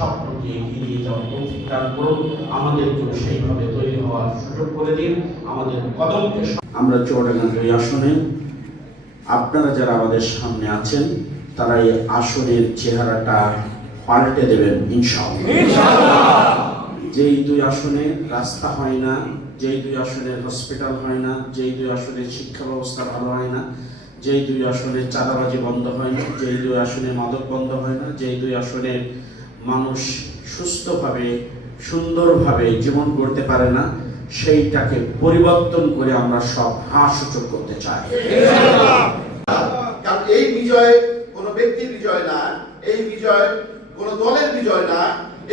স্বপ্নকে এগিয়ে নিয়ে যাওয়ার তৌফিক দান করুন, আমাদেরকে সেইভাবে তৈরি হওয়ার সুযোগ করে দিন। আমাদের কদমকে আমরা চুয়াডাঙ্গা 2 আসনে আপনারা যারা আমাদের সামনে আছেন তারা এই আসনের চেহারাটা পাল্টে দেবেন ইনশাআল্লাহ। যেই 2 আসনে রাস্তা হয় না, যেই 2 আসনের হসপিটাল হয় না, যেই 2 আসনের শিক্ষা ব্যবস্থা ভালো হয় না, যেই 2 আসনে চাঁদাবাজি বন্ধ হয় না, যেই 2 আসনে মাদক বন্ধ হয় না, যেই 2 আসনে মানুষ সুস্থভাবে সুন্দরভাবে জীবন গড়তে পারে না, সেইটাকে পরিবর্তন করে আমরা সব হাসূচক করতে চাই। কারণ এই বিজয় কোনো ব্যক্তির বিজয় না, এই বিজয় কোনো দলের বিজয় না,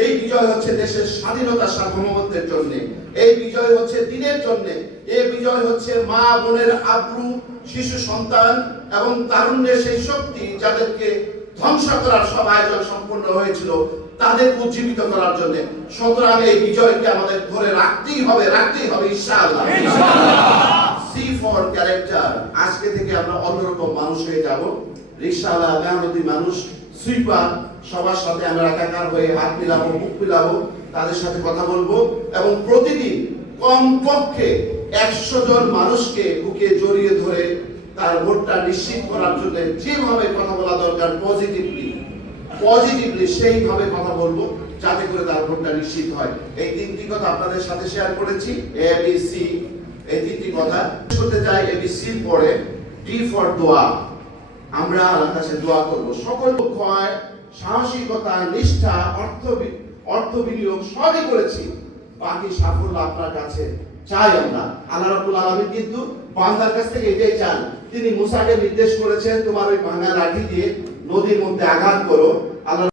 এই বিজয় হচ্ছে দেশের স্বাধীনতা সার্বভৌমত্বের জন্য, এই বিজয় হচ্ছে দিনের জন্য, এই বিজয় হচ্ছে মা বোনের আব্রু, শিশু সন্তান এবং তারুণ্যের সেই শক্তি যাদেরকে ধ্বংস করার সব আয়োজন সম্পূর্ণ হয়েছিল তাদের উজ্জীবিত করার জন্য। সুতরাং এই বিজয়কে আমাদের ধরে রাখতেই হবে ইনশাআল্লাহ। C for character. আজকে থেকে আমরা অন্যরকম মানুষ হয়ে যাব। রিকশাওয়ালা, মেহনতি মানুষ, সুইপার, সবার সাথে আমরা একাকার হয়ে হাত মিলাবো, মুখ মিলাবো, তাদের সাথে কথা বলবো এবং প্রতিদিন কমপক্ষে 100 জন মানুষকে বুকে জড়িয়ে ধরে তার ভোটটা নিশ্চিত করার জন্য যেভাবে কথা বলা দরকার পজিটিভলি সেইভাবে কথা বলবো, যাতে করে তার ভোটটা নিশ্চিত হয়। এই 3টি কথা আপনাদের সাথে শেয়ার করেছি। ABC, এই 3টি কথা করতে চাই। ABC পরে D ফর দোয়া। আমরা আল্লাহর কাছে দোয়া করব সকল ক্ষয়, সাহসিকতা, নিষ্ঠা, অর্থ বিনিয়োগ সবই করেছি, বাকি সাফল্য আপনার কাছে চাই আমরা। আল্লাহ রাব্বুল আলামিন কিন্তু বান্দার কাছ থেকে এটাই চান। তিনি মুসাকে নির্দেশ করেছেন তোমার ওই ভাঙা লাঠি দিয়ে নদীর মধ্যে আঘাত করো। আল্লাহ